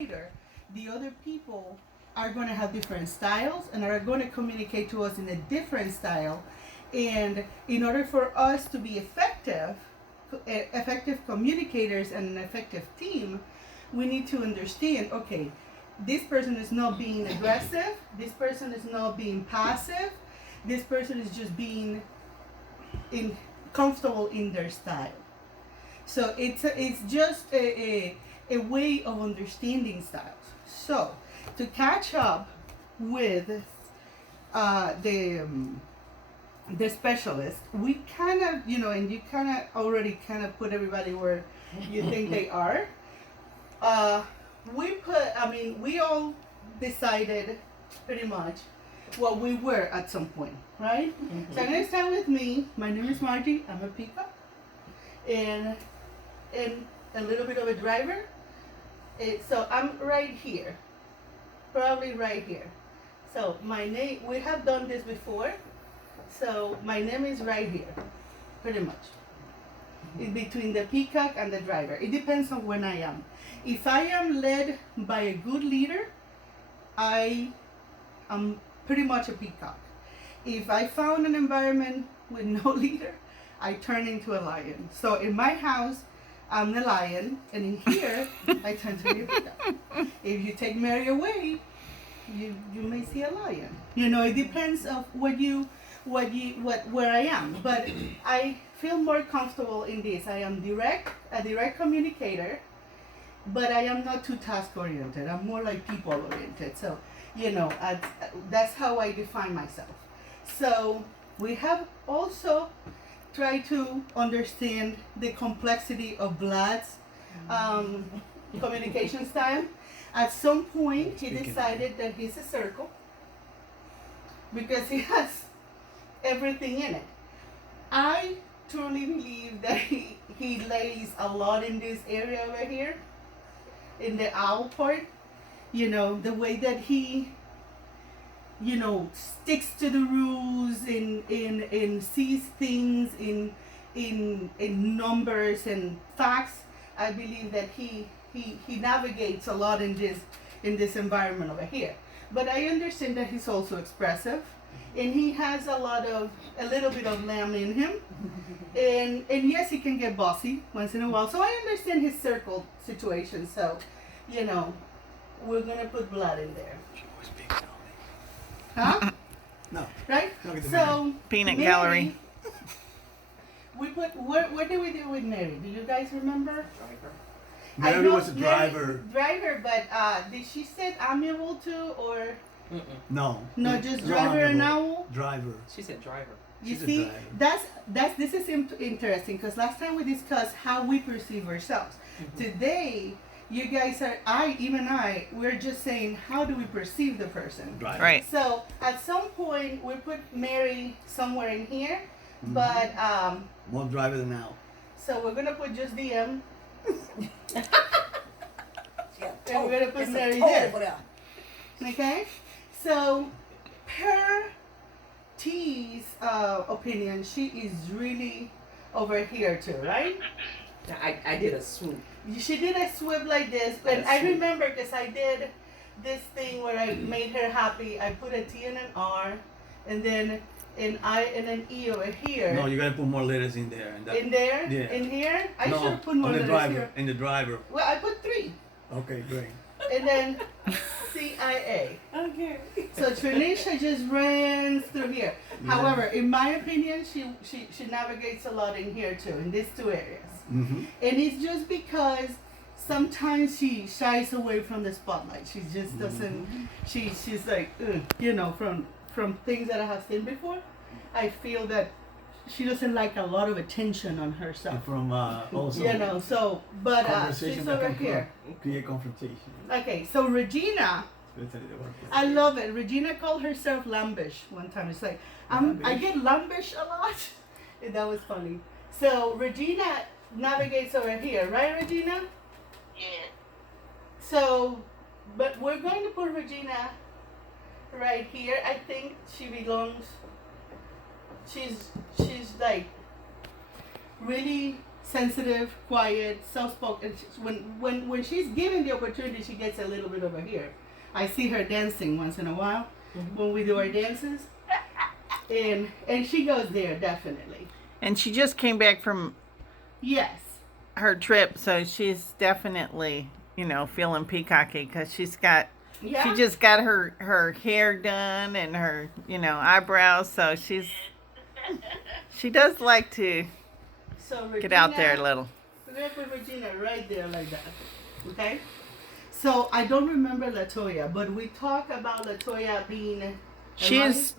later, the other people are going to have different styles and are going to communicate to us in a different style. And in order for us to be effective communicators and an effective team, we need to understand, okay, this person is not being aggressive, this person is not being passive, this person is just being comfortable in their style. So it's just a way of understanding styles. So to catch up with the specialist, we kind of, and you kind of already kind of put everybody where you think they are. We all decided pretty much what we were at some point, right? Mm-hmm. So I'm gonna start with me. My name is Margie. I'm a peacock, and a little bit of a driver. So I'm right here, probably right here. So my name, we have done this before. So my name is right here, pretty much. In between the peacock and the driver. It depends on when I am. If I am led by a good leader, I am pretty much a peacock. If I found an environment with no leader, I turn into a lion. So in my house, I'm the lion, and in here, I turn to be a peacock. If you take Mary away, you may see a lion. It depends of where I am. But I feel more comfortable in this. I am a direct communicator, but I am not too task oriented. I'm more like people oriented. So, that's how I define myself. So we have also tried to understand the complexity of Vlad's communication style. At some point, he decided that he's a circle because he has everything in it. I truly believe that he lays a lot in this area over here, in the owl part. The way that he, sticks to the rules and sees things in numbers and facts. I believe that he navigates a lot in this environment over here. But I understand that he's also expressive, and he has a little bit of lamb in him, and yes, he can get bossy once in a while. So I understand his circle situation. So, we're gonna put blood in there. Huh? No. Right? So Peanut Mary, gallery. We put what did we do with Mary? Do you guys remember? Mary was a driver. Driver, but did she say amiable too, or No. no? Just driver and owl. Driver. She said driver. You She's a see, driver. this is interesting because last time we discussed how we perceive ourselves. Mm-hmm. Today, you guys we're just saying how do we perceive the person. Driver. Right. So at some point we put Mary somewhere in here, but More driver than now. so we're gonna put just the M. And we're gonna put Mary there. Okay? So per T's opinion, she is really over here too, right? I did a swoop. She did a swoop like this, but I remember because I did this thing where I made her happy. I put a T and an R, and then an I and an E over here. No, you gotta put more letters in there. In there? Yeah. In here? I No, should have put more on the letters driver. here. In the driver. Well, I put 3. Okay, great. And then CIA. Okay. So Trinisha just runs through here. Yeah. However, in my opinion, she navigates a lot in here too, in these 2 areas. Mm-hmm. And it's just because sometimes she shies away from the spotlight. She just doesn't. She's like, ugh, from things that I have seen before, I feel that she doesn't like a lot of attention on herself. From also. So but conversation she's that over can here. create confrontation. Okay, so Regina, Especially the workplace. I love it. Regina called herself lambish one time. It's like I get lambish a lot. And that was funny. So Regina navigates over here, right, Regina? Yeah. So, but we're going to put Regina right here. I think she belongs. She's like really sensitive, quiet, soft-spoken. When she's given the opportunity, she gets a little bit over here. I see her dancing once in a while when we do our dances, and she goes there definitely. And she just came back from Yes. her trip, so she's definitely, feeling peacocky because she Yeah. just got her hair done and her, eyebrows. So she does like to So Regina, get out there a little. We're gonna put Regina right there like that. Okay? So I don't remember Latoya, but we talk about Latoya being She is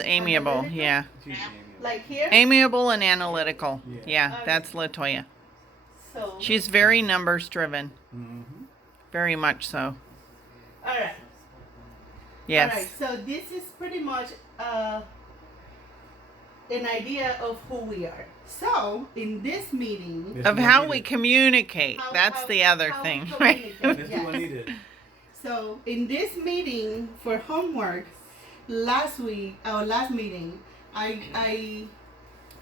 amiable, Analytical? yeah. She's amiable. like here. Amiable and analytical. Yeah. Yeah, Okay. that's Latoya. So She's very numbers driven. Mm-hmm. Very much so. all right. Yes. All right. So this is pretty much an idea of who we are. So in this meeting, Yes. Of how we communicate. How- That's how- the other how we thing, right? communicate. That's Yes. what I needed. So in this meeting for homework, last meeting, I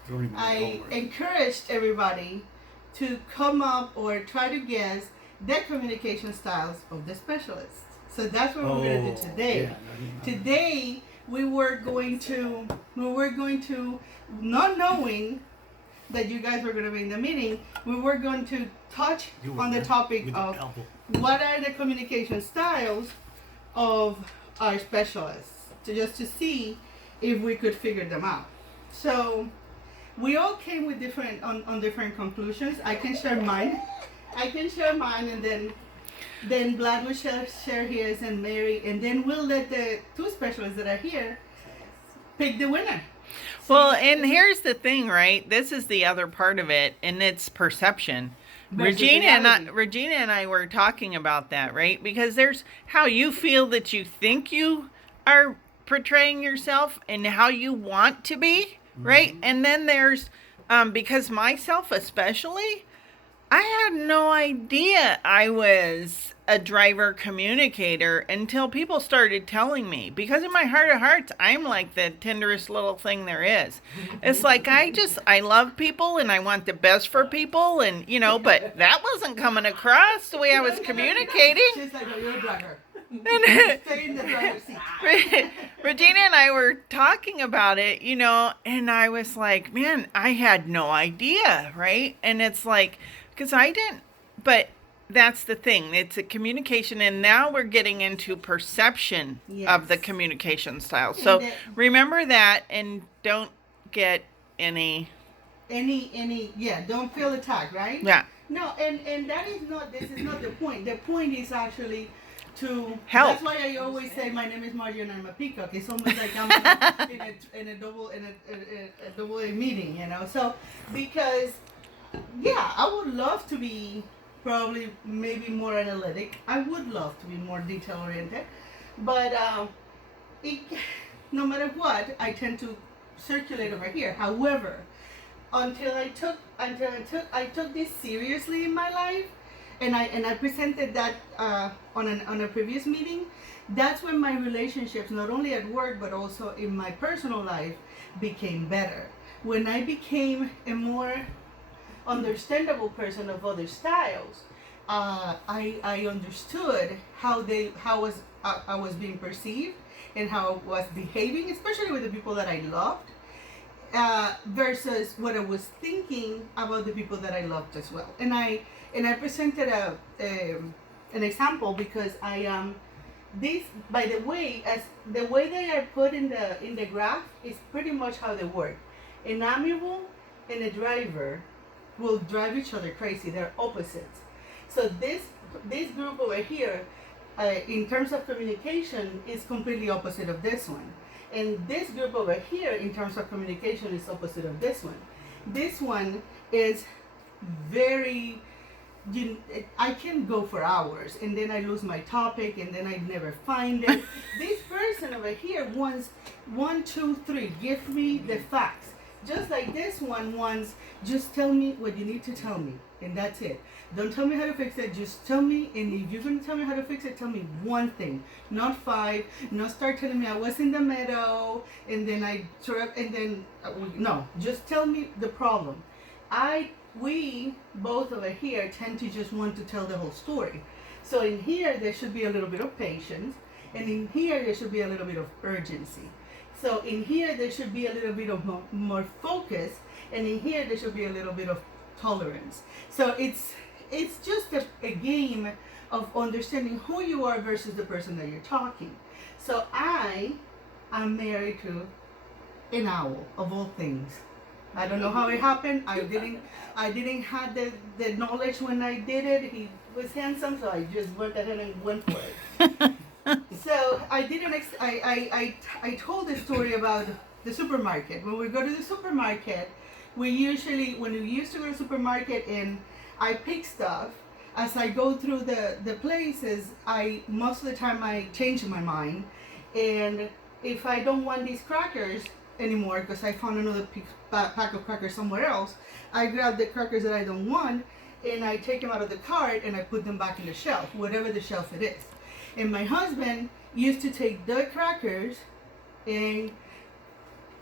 Don't remember homework. encouraged everybody to come up or try to guess the communication styles of the specialists. So that's what we're gonna do today. Yeah, I didn't- Today we were going to, not knowing that you guys were going to be in the meeting, we were going to touch You were on the there topic with the of elbow. what are the communication styles of our specialists, to see if we could figure them out. So we all came with different conclusions. I can share mine, and then Vlad will share his, and Mary, and then we'll let the two specialists that are here pick the winner. Well, and here's the thing, right? This is the other part of it, and it's perception. Versus Regina reality. and I were talking about that, right? Because there's how you feel that you think you are portraying yourself and how you want to be, right? And then there's because myself especially, I had no idea I was a driver communicator until people started telling me. Because in my heart of hearts, I'm like the tenderest little thing there is. It's like I love people and I want the best for people, and but that wasn't coming across the way I was communicating. She's like, "Oh, you're a driver. And Stay in the driver's seat." Regina and I were talking about it, and I was like, man, I had no idea, right? And it's like, because I didn't, but that's the thing. It's a communication, and now we're getting into perception of the Yes. communication style. So that- remember that, and don't get any, don't feel attacked, right? yeah. No, and that is not. This is not the point. The point is actually to Help. That's why I always say my name is Margie and I'm a peacock. It's almost like I'm in a double A meeting, So because I would love to be probably maybe more analytic. I would love to be more detail oriented, but no matter what, I tend to circulate over here. However, until I took this seriously in my life, and I presented that on a previous meeting. That's when my relationships, not only at work but also in my personal life, became better. When I became a more understandable person of other styles, I understood how I was being perceived and how I was behaving, especially with the people that I loved. Versus what I was thinking about the people that I loved as well. And I presented an example because I am this, by the way, as the way that I put in the graph is pretty much how they work. An amiable and a driver will drive each other crazy. They're opposites. So this group over here, in terms of communication, is completely opposite of this one. And this group over here, in terms of communication, is opposite of this one. This one is very, I can go for hours, and then I lose my topic, and then I never find it. This person over here wants 1, 2, 3, give me the facts. Just like this one wants, just tell me what you need to tell me, and that's it. Don't tell me how to fix it, just tell me, and if you're going to tell me how to fix it, tell me one thing, not 5, not start telling me I was in the meadow, and then I trip, and then, no, just tell me the problem. we both over here tend to just want to tell the whole story. So in here, there should be a little bit of patience, and in here, there should be a little bit of urgency. So in here, there should be a little bit of more focus, and in here, there should be a little bit of tolerance. So it's just a game of understanding who you are versus the person that you're talking. So I am married to an owl, of all things. I don't know how it happened. I didn't have the knowledge when I did it. He was handsome, so I just went ahead and went for it. So I didn't. I told the story about the supermarket. When we go to the supermarket, when we used to go to the supermarket and I pick stuff. As I go through the places, most of the time I change my mind, and if I don't want these crackers anymore because I found another pack of crackers somewhere else, I grab the crackers that I don't want and I take them out of the cart and I put them back in the shelf, whatever the shelf it is. And my husband used to take the crackers and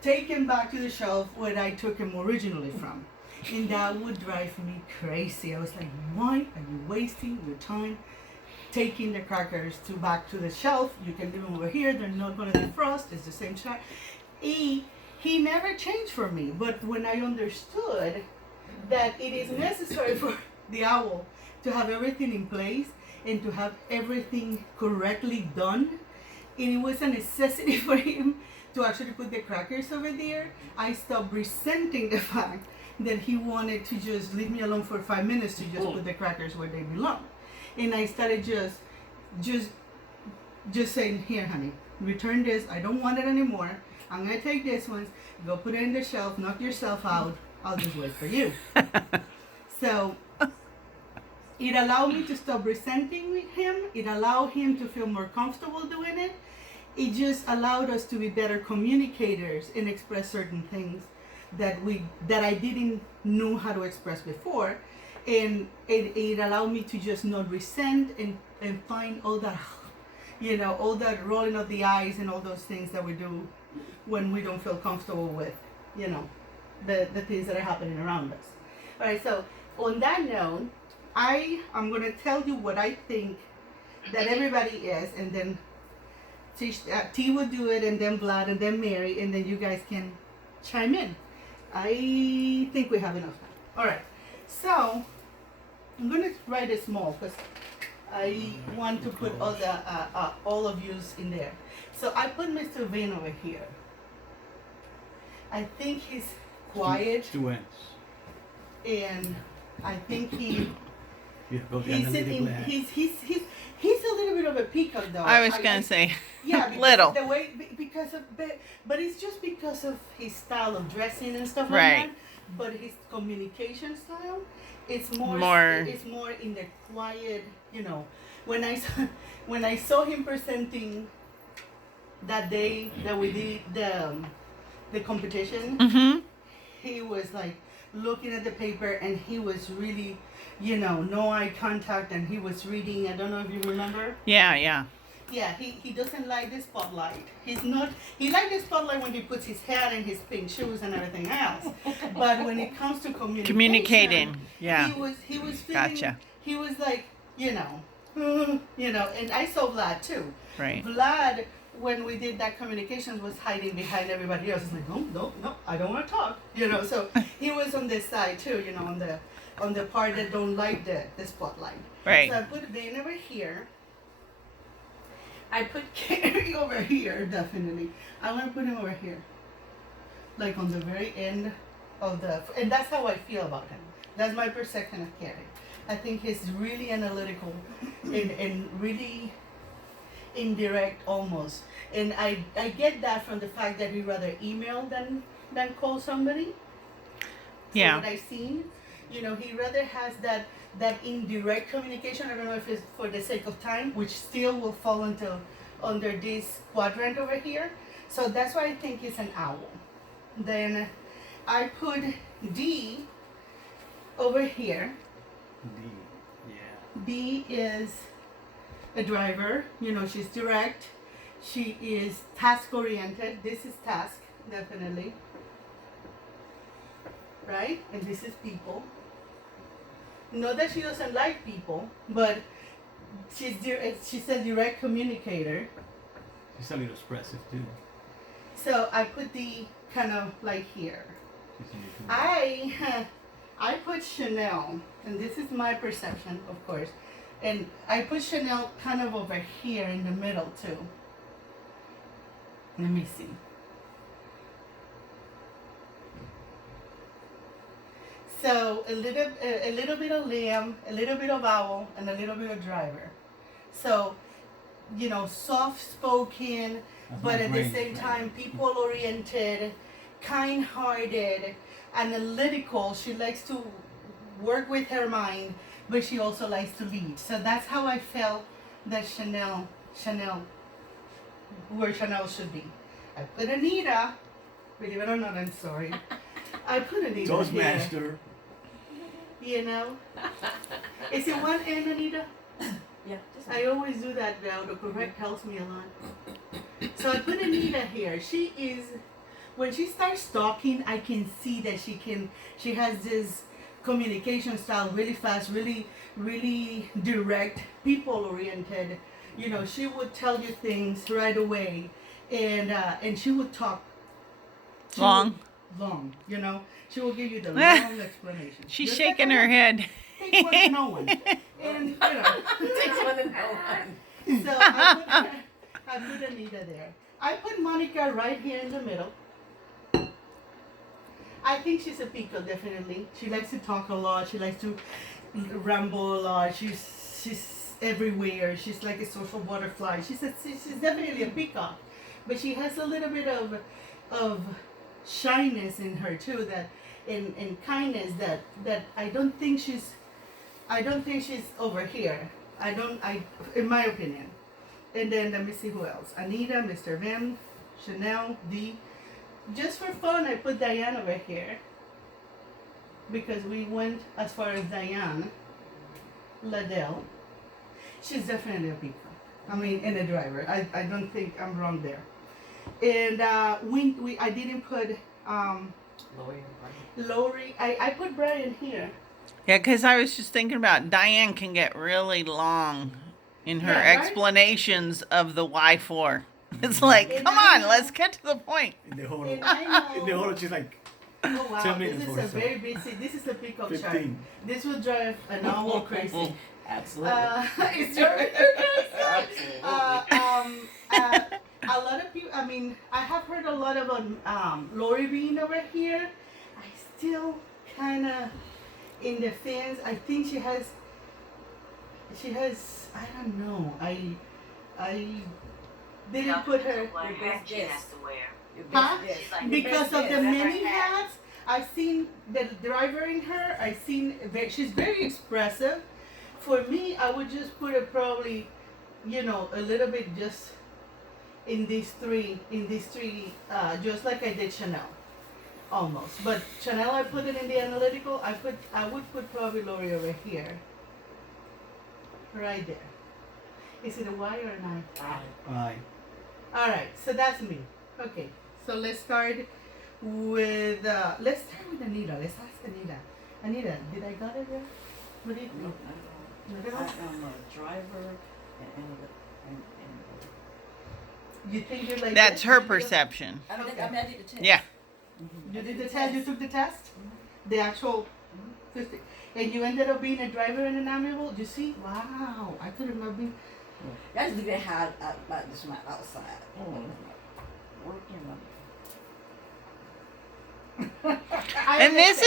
take them back to the shelf where I took them originally from. And that would drive me crazy. I was like, why are you wasting your time taking the crackers back to the shelf? You can leave them over here. They're not going to defrost. It's the same shot. He never changed for me. But when I understood that it is necessary for the owl to have everything in place and to have everything correctly done, and it was a necessity for him to actually put the crackers over there, I stopped resenting the fact that he wanted to just leave me alone for 5 minutes to just put the crackers where they belong. And I started just saying, here, honey, return this. I don't want it anymore. I'm going to take this one, go put it in the shelf, knock yourself out. I'll just wait for you. So it allowed me to stop resenting him. It allowed him to feel more comfortable doing it. It just allowed us to be better communicators and express certain things that I didn't know how to express before, and it allowed me to just not resent and find all that, all that rolling of the eyes and all those things that we do when we don't feel comfortable with, the things that are happening around us. All right, so on that note, I'm going to tell you what I think that everybody is, and then T will do it, and then Vlad, and then Mary, and then you guys can chime in. I think we have enough time. All right, so I'm going to write it small because I want to put all of yous in there. So I put Mr. Vane over here. I think he's quiet, Two ends. and I think he's a little bit of a peacock, though. I was going to say, yeah, because little. the way but it's just because of his style of dressing and stuff Right. like that. But his communication style, it's more in the quiet. When I saw him presenting that day that we did the competition, Mm-hmm. he was like looking at the paper and he was really, no eye contact, and he was reading. I don't know if you remember. Yeah. Yeah, he doesn't like the spotlight. He likes the spotlight when he puts his hat and his pink shoes and everything else. But when it comes to Communicating, yeah. He was feeling, Gotcha. he was like, and I saw Vlad too. Right. Vlad, when we did that communications, was hiding behind everybody else. He's like, no, I don't want to talk. So he was on this side too, on the part that don't like the spotlight. Right. So I put Vane over here. I put Carrie over here, definitely. I want to put him over here. Like on the very end of and that's how I feel about him. That's my perception of Carrie. I think he's really analytical and really indirect almost. And I get that from the fact that he'd rather email than call somebody. Yeah. From what I've seen, he rather has that indirect communication. I don't know if it's for the sake of time, which still will fall under this quadrant over here. So that's why I think it's an owl. Then I put D over here. D is a driver. She's direct. She is task oriented. This is task, definitely. Right? And this is people. Not that she doesn't like people, but she's a direct communicator. She's a little expressive too. So I put the kind of like here. She's a little- I put Chanel, and this is my perception, of course, and I put Chanel kind of over here in the middle too. Let me see. So a little bit of Liam, a little bit of Owl, and a little bit of Driver. So, you know, soft spoken, That's but my at the brain, same right? time people oriented, kind hearted, analytical. She likes to work with her mind, but she also likes to lead. So that's how I felt that Chanel, where Chanel should be. I put Anita, believe it or not, I'm sorry. I put Anita here. Toastmaster. You know? Is it one N, Anita? Yeah. Just I always do that now. Autocorrect helps me a lot. So I put Anita here. She is, when she starts talking, I can see that she has this communication style really fast, really direct, people oriented. You know, she would tell you things right away, and she would talk Long. You know, she will give you the long explanation. She's Just shaking like her head. Takes one to know one, and you know. takes one to know one. So I put Anita there. I put Monica right here in the middle. I think she's a pico, definitely. She likes to talk a lot. She likes to ramble a lot. She's everywhere. She's like a social butterfly. She's definitely a peacock, but she has a little bit of shyness in her too. That and kindness that I don't think she's over here. In my opinion. And then let me see who else. Anita, Mr. Vim, Chanel, D. Just for fun, I put Diane over here. Because we went as far as Diane. Ladell. She's definitely a people. I mean, and a driver. I don't think I'm wrong there. And I didn't put Lawyer, right? Lori. I put Brian here. Yeah, because I was just thinking about Diane can get really long in her Yeah, right? explanations of the why for. It's like, And come I on, know- let's get to the point. In the whole, And I know. in the whole, she's like Oh wow, 10 this minutes is or a so. very busy, this is a pickup chart. 15. This will drive an hour crazy. Absolutely. It's very Absolutely. a lot of people, I mean, I have heard a lot about Lori being over here. I still kind of, in the fence, I think she has, I don't know, I didn't put her, What Your hat best she guess. has to wear. Your Huh? best guess. She's like, because of the guess. many hats. I've seen the driver in her. I've seen she's very expressive. For me, I would just put it probably, you know, a little bit just in these three, just like I did Chanel, almost. But Chanel, I put it in the analytical. I would put probably Lori over here, right there. Is it a Y or an I? Aye. All right, so that's me. Okay, so let's start with Anita. Let's ask Anita. Anita, did I got it there? What do you think? I'm a driver and You think you're like That's this? her You think- perception. I think Okay. I did the test. Yeah. You did the test. You took the test. The actual, and you ended up being a driver and an amiable. You see? Wow, I could have not been. I just leave it how about this my outside. Working on And this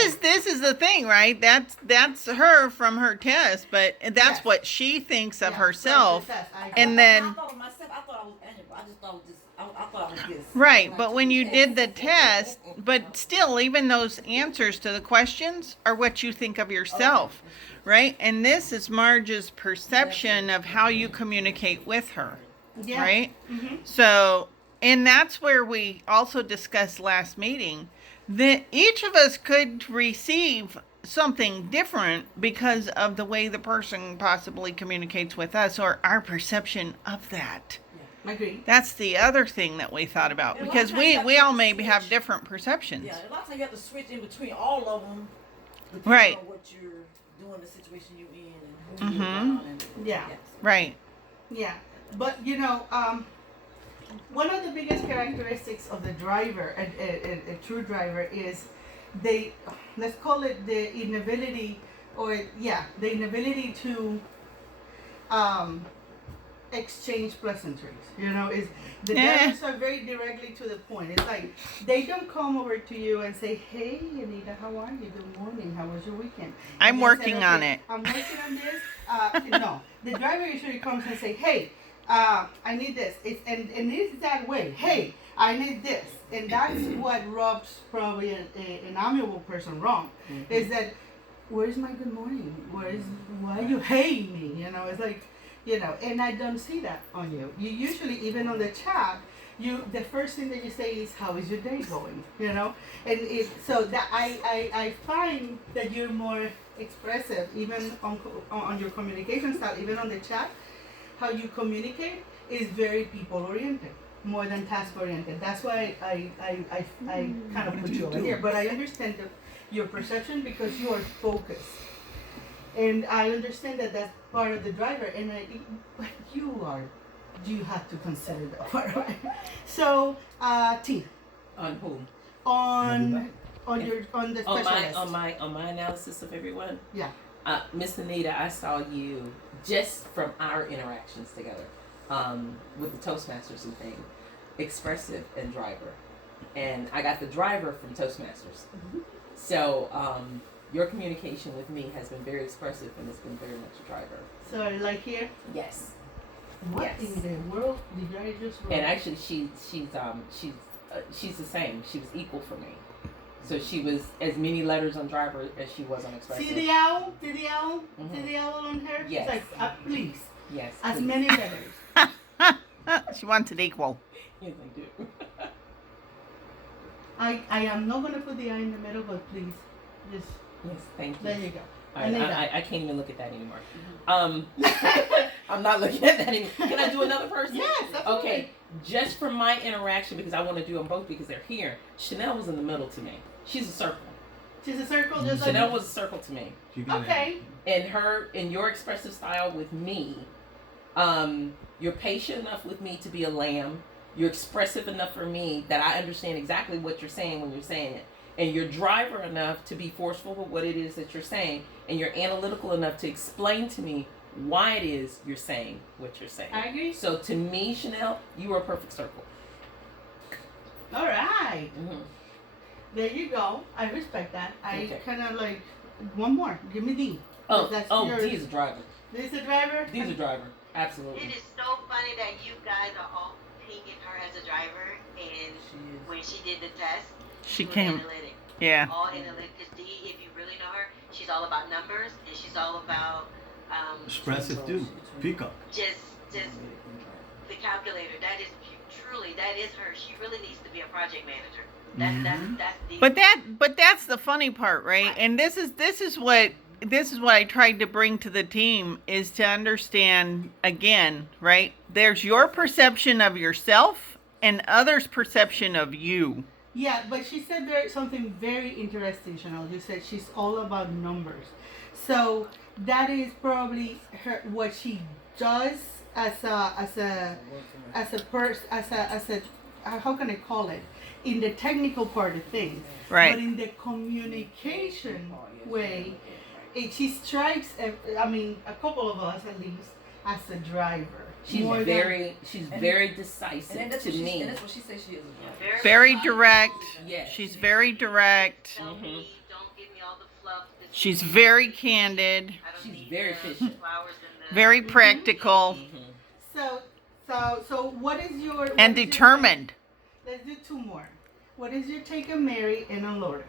is the thing, right? That's her from her test, but that's Yes. what she thinks of Yeah, herself. that's the test. And then- I thought of myself. I thought I was amiable. I just thought it was just. I thought I was this. Right, When I but took when the you did the test, but still, even those answers to the questions are what you think of yourself, right? And this is Marge's perception of how you communicate with her, Yeah. right? Mm-hmm. So, and that's where we also discussed last meeting that each of us could receive something different because of the way the person possibly communicates with us or our perception of that. Agree. That's the other thing that we thought about And a lot because of times you have we to all maybe have switch. different perceptions. Yeah, a lot of times you have to switch in between all of them. Right. On what you're doing the situation you in and who you Mhm. around and Yeah. yes. Right. Yeah, but one of the biggest characteristics of the driver, a true driver, is let's call it the inability, the inability to exchange pleasantries. Is the drivers are very directly to the point. It's like they don't come over to you and say, "Hey, Anita, how are you? Good morning. How was your weekend?" I'm And they working say, on "Okay, it. I'm working on this." No, the driver usually comes and say, "Hey, I need this. And it's that way. Hey, I need this." And that's what rubs probably an amiable person wrong. Is that where's my good morning? Why you hate me? It's like, and I don't see that on you. You usually, even on the chat, the first thing that you say is, "How is your day going?" And so that I find that you're more expressive, even on your communication style, even on the chat. How you communicate is very people oriented, more than task oriented. That's why I kind of put you over here. But I understand your perception because you are focused. And I understand that that's part of the driver, but you have to consider that part, right? So, T, On whom? on the specialist. On my analysis of everyone. Yeah. Miss Anita, I saw you just from our interactions together, with the Toastmasters and thing, expressive and driver, and I got the driver from Toastmasters. So your communication with me has been very expressive and it's been very much a driver. So, like here. Yes. What Yes. in the world did I just write? And actually, she's the same. She was equal for me. So she was as many letters on driver as she was on expressive. See the owl? See the owl? Mhm. See the owl on her? Yes. She's like, please, Yes. as please. many letters. She wants it equal. Yes, I do. I am not gonna put the I in the middle, but please, just Yes, thank you. there you go. I can't even look at that anymore. I'm not looking at that anymore. Can I do another person? Yes, absolutely. Okay, just from my interaction, because I want to do them both because they're here. Chanel was in the middle to me. She's a circle. She's a circle, just like Chanel was a circle to me. She got okay. In your expressive style with me, you're patient enough with me to be a lamb. You're expressive enough for me that I understand exactly what you're saying when you're saying it. And you're driver enough to be forceful with what it is that you're saying. And you're analytical enough to explain to me why it is you're saying what you're saying. I agree. So to me, Chanel, you are a perfect circle. All right. Mm-hmm. There you go. I respect that. I Okay. kind of like one more. Give me D. That's yours. D is a driver. D is a driver. D is a driver. Absolutely. It is so funny that you guys are all picking her as a driver, and when she did the test, She was came. analytic. Yeah. All analytic. Because D, if you really know her, she's all about numbers, and she's all about expressive too. Peacock. just the calculator. That is truly, that is her. She really needs to be a project manager. That's D. But that's the funny part, right? And this is what I tried to bring to the team, is to understand again, right? There's your perception of yourself and others' perception of you. Yeah, but she said something very interesting, Chanel. You said she's all about numbers. So that is probably what she does as a how can I call it? In the technical part of things. Right. But in the communication way, she strikes a couple of us at least as a driver. She's More than- very decisive And that's to what she, me. and that's what she says she is. Very direct. Yes. She's very direct. Tell me, don't give me all the fluff. This She's is- very candid, I don't She's need very the efficient. flowers and the very practical, So what is your what and is your determined. take? Let's do two more. What is your take on Mary and on Lori?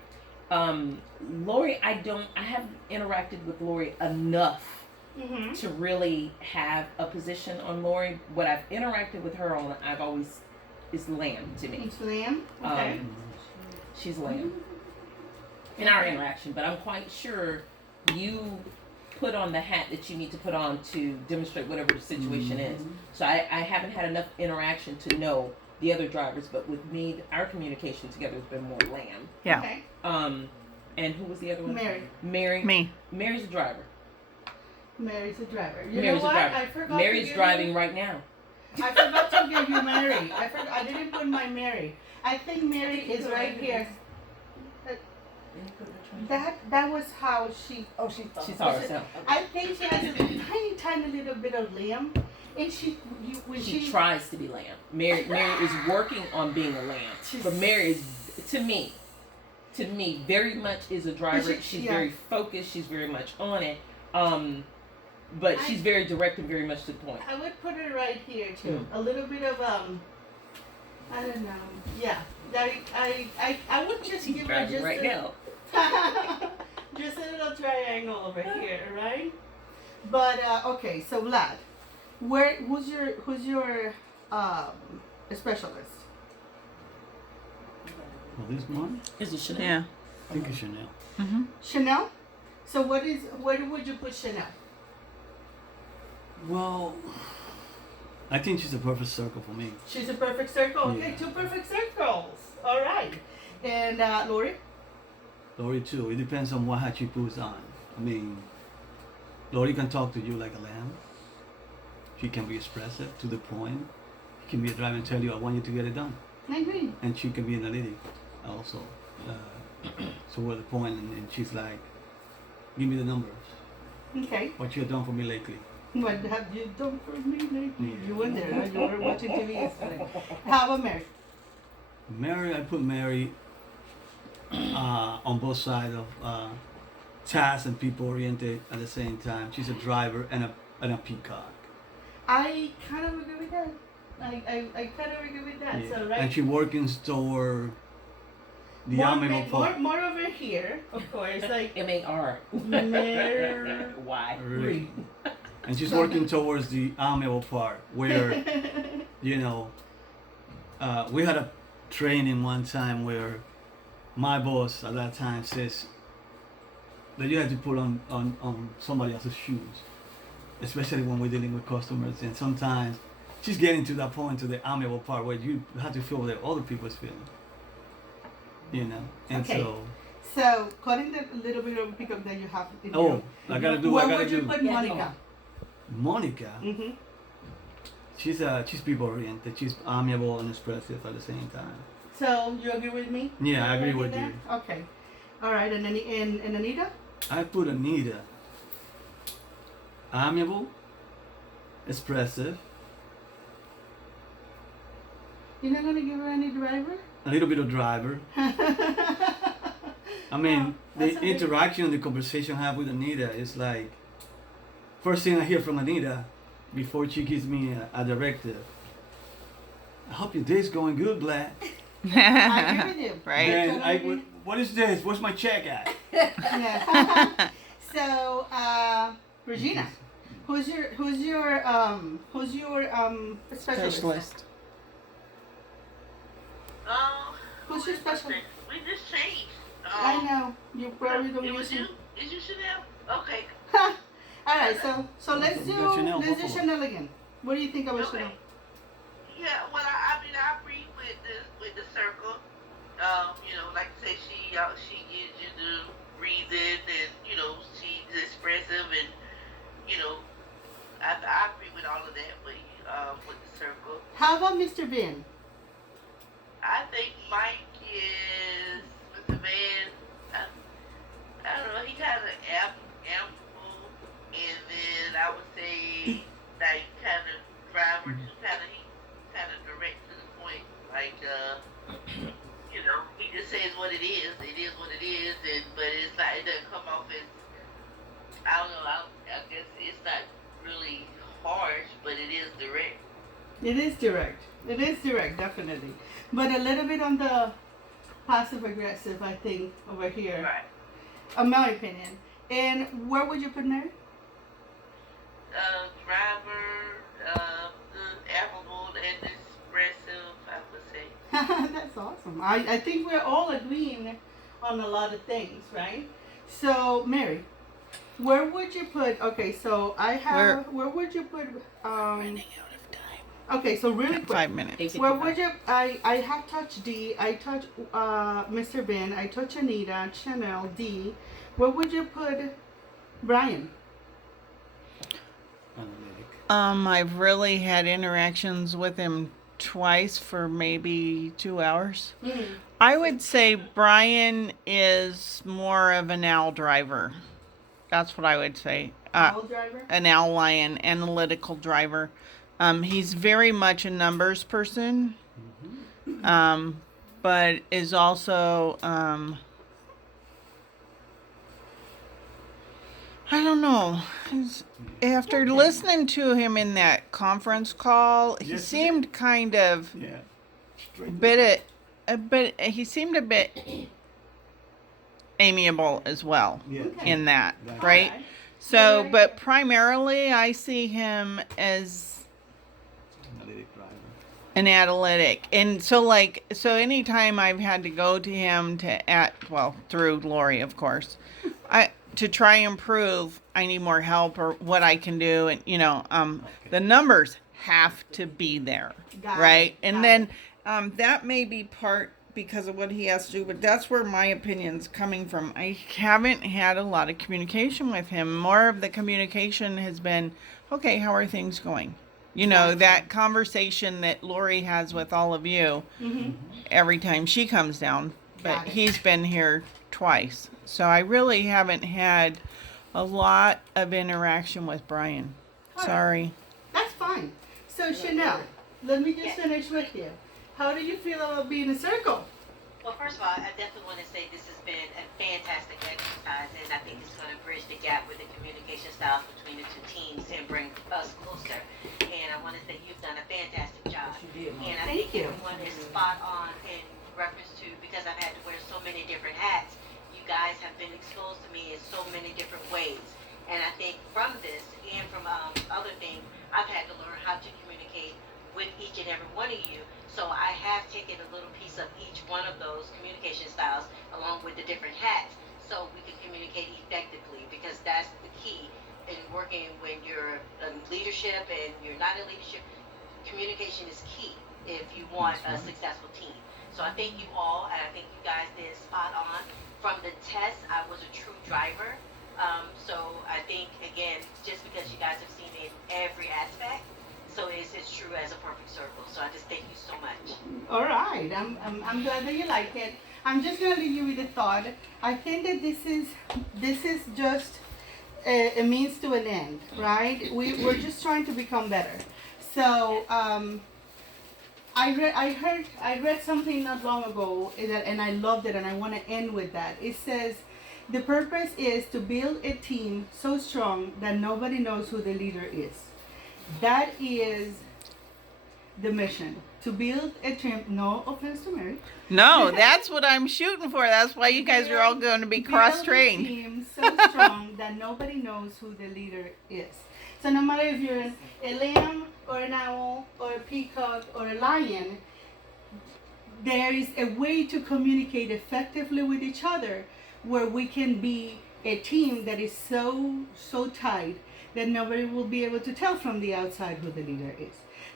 Lori, I haven't interacted with Lori enough Mm-hmm. to really have a position on Lori. What I've interacted with her on, I've always is lamb to me. It's Lamb. Okay. She's lamb in our interaction, but I'm quite sure you put on the hat that you need to put on to demonstrate whatever the situation is. So I haven't had enough interaction to know the other drivers, but with me, our communication together has been more lamb. Yeah. Okay. And who was the other one? Mary. Mary. Me. Mary's the driver. Mary's the driver. You Mary's know what? the driver. I forgot. Mary's to give driving you, right now. I forgot to give you Mary. I didn't put my Mary. I think Mary is right here. That was how she. Oh, she thought. She saw herself. I think she has a tiny little bit of lamb, and when She she tries to be lamb. Mary is working on being a lamb. But Mary is, to me, very much is a driver. She's very focused. She's very much on it. But she's very direct and very much to the point. I would put her right here too. A little bit of I don't know. Yeah. I would just give her Driving just right now. just a little triangle over here, right? But okay, so Vlad, who's your specialist? Well, this one, Is it Chanel? Yeah. I think it's Chanel. Mm-hmm. Chanel. So where would you put Chanel? Well, I think she's a perfect circle for me. She's a perfect circle. Okay, Yeah. 2 perfect circles. All right. And Lori? Lori too. It depends on what hat she puts on. I mean, Lori can talk to you like a lamb. She can be expressive to the point. She can be a driver and tell you, I want you to get it done. I agree. And she can be analytic also. So we're at the point, and she's like, give me the numbers. Okay. What you have done for me lately. What have you done for me lately? Yeah. You went there, huh? You were watching TV yesterday. How about Mary? Mary, I put Mary on both sides of task and people oriented at the same time. She's a driver and a peacock. I kind of agree with that. I kind of agree with that. Yeah. So, right? And she working toward the amiable part. more over here, of course, like M-A-R. Mary. Why? Really. And she's working towards the amiable part where, you know, we had a training one time where my boss at that time says that you have to put on somebody else's shoes, especially when we're dealing with customers. And sometimes she's getting to that point, to the amiable part where you have to feel what other people's feeling, you know. And Okay. So, cutting the little bit of pickup that you have in so, I gotta do. Where I gotta would you do. put Yeah, Monica? Monica, Mm-hmm. she's people oriented. She's amiable and expressive at the same time. So, you agree with me? Yeah, I agree Right with there? you. Okay. All right, and then and Anita? I put Anita amiable, expressive, You're not gonna give her any driver? a little bit of driver. I mean, that's the okay. interaction and the conversation I have with Anita is like, first thing I hear from Anita before she gives me a directive. I hope your day's going good, Vlad. I agree with you. Right. Then Totally agree. what is this? What's my check at? Yeah. So, Regina, who's your specialist? Who's your specialist? We just changed. I know you probably don't It was use you? it. Is you Chanel? Okay. All right, so let's do Chanel, let's do Buffalo. Chanel again. What do you think about Okay. Chanel? Yeah, well, I mean, I agree with the circle. You know, like I say, she gives you the reason, and you know, she's expressive, and you know, I agree with all of that. But with the circle, How about Mr. Ben? I think Mike is Mr. Van. I don't know. He kind of ample, and then I would say like kind of driver, he kind of direct to the point. Like you know, he just says what it is. It is what it is, and but it's not. It doesn't come off as I don't know. I guess it's not really harsh, but it is direct. It is direct. It is direct, definitely. But a little bit on the passive aggressive, I think, over here. Right. In my opinion. And where would you put Mary? Driver, the affable and expressive, I would say. That's awesome. I think we're all agreeing on a lot of things, right? So, Mary, where would you put? Okay, so I have. Where would you put? Running out of time. Okay, so really quick. 5 minutes. 8:55. What would you? I have touched D. I touched Mr. Ben. I touched Anita, Chanel, D. Where would you put Brian? Analytic. I've really had interactions with him twice for maybe 2 hours. I would say Brian is more of an owl driver. That's what I would say. Owl driver. An owl lion, analytical driver. He's very much a numbers person, but is also, I don't know. After listening to him in that conference call, he Yes. seemed kind of Yeah. he seemed a bit amiable as well Yeah. Okay. in that, Right. right? Alright. So, Alright. but primarily I see him as Analytic driver. an analytic. And so anytime I've had to go to him through Lori, of course, to try and prove I need more help or what I can do. And, the numbers have to be there. Got it, Right. And got then, that may be part because of what he has to do, but that's where my opinion's coming from. I haven't had a lot of communication with him. More of the communication has been, okay, how are things going? That conversation that Lori has with all of you every time she comes down, but Got it. he's been here twice. So I really haven't had a lot of interaction with Brian. All right. Sorry. That's fine. So Chanel, let me just Yes. finish with you. How do you feel about being a circle? Well, first of all, I definitely want to say this has been a fantastic exercise, and I think it's going to bridge the gap with the communication styles between the two teams and bring us closer. And I want to say you've done a fantastic job. And I Thank think you. everyone is spot on in reference to, because I've had to wear so many different hats, you guys have been exposed to me in so many different ways. And I think from this and from other things, I've had to learn how to communicate with each and every one of you. So I have taken a little piece of each one of those communication styles along with the different hats so we can communicate effectively, because that's the key in working when you're in leadership and you're not in leadership. Communication is key if you want a successful team. So I thank you all, and I think you guys did spot on. From the test, I was a true driver. So I think, again, just because you guys have seen me in every aspect, so it's true as a perfect circle. So I just thank you so much. All right, I'm glad that you like it. I'm just gonna leave you with a thought. I think that this is just a means to an end, right? We're just trying to become better. So I read something not long ago, and I loved it, and I want to end with that. It says, the purpose is to build a team so strong that nobody knows who the leader is. That is the mission. To build a team, no offense to Mary. No, that's what I'm shooting for. That's why you guys are all going to be cross-trained. Build a team so strong that nobody knows who the leader is. So no matter if you're a lamb or an owl or a peacock or a lion, there is a way to communicate effectively with each other where we can be a team that is so tight that nobody will be able to tell from the outside who the leader is.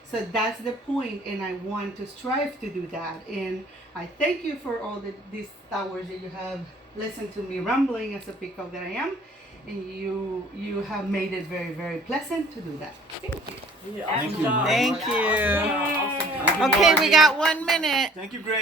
So that's the point, and I want to strive to do that. And I thank you for all these hours that you have listened to me rambling as a peacock that I am, and you have made it very, very pleasant to do that. Thank you. Thank you. Thank you. Thank you, Okay, we Margie. got 1 minute. Thank you, Grace.